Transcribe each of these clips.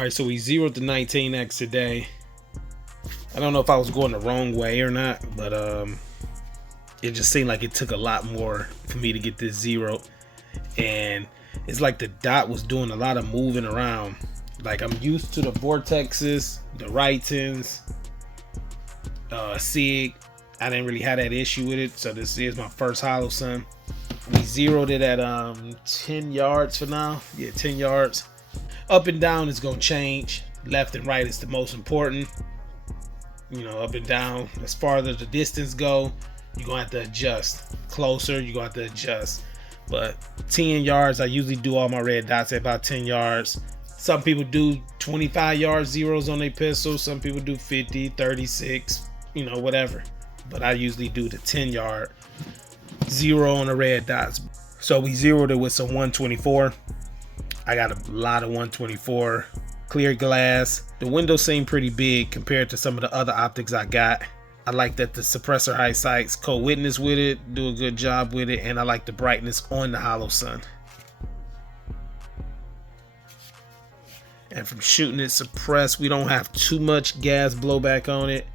All right, so we zeroed the 19X today. I don't know if I was going the wrong way or not, but it just seemed like it took a lot more for me to get this zero. And it's like the dot was doing a lot of moving around. Like I'm used to the vortexes, the Rytons, SIG. I didn't really have that issue with it, so this is my first hollow sun. We zeroed it at 10 yards for now. Yeah, 10 yards. Up and down is gonna change. Left and right is the most important. You know, up and down. As far as the distance go, you're gonna have to adjust. Closer, you're gonna have to adjust. But 10 yards, I usually do all my red dots at about 10 yards. Some people do 25 yard zeros on their pistol. Some people do 50, 36, you know, whatever. But I usually do the 10 yard zero on the red dots. So we zeroed it with some 124. I got a lot of 124. Clear glass. The windows seem pretty big compared to some of the other optics I got. I like that the suppressor high sights co-witness with it, do a good job with it, and I like the brightness on the hollow sun. And from shooting it suppressed, we don't have too much gas blowback on it.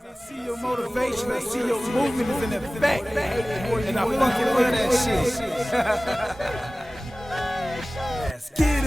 I see your motivation, I see your movement is in effect, and I fucking love that shit. Let's get it.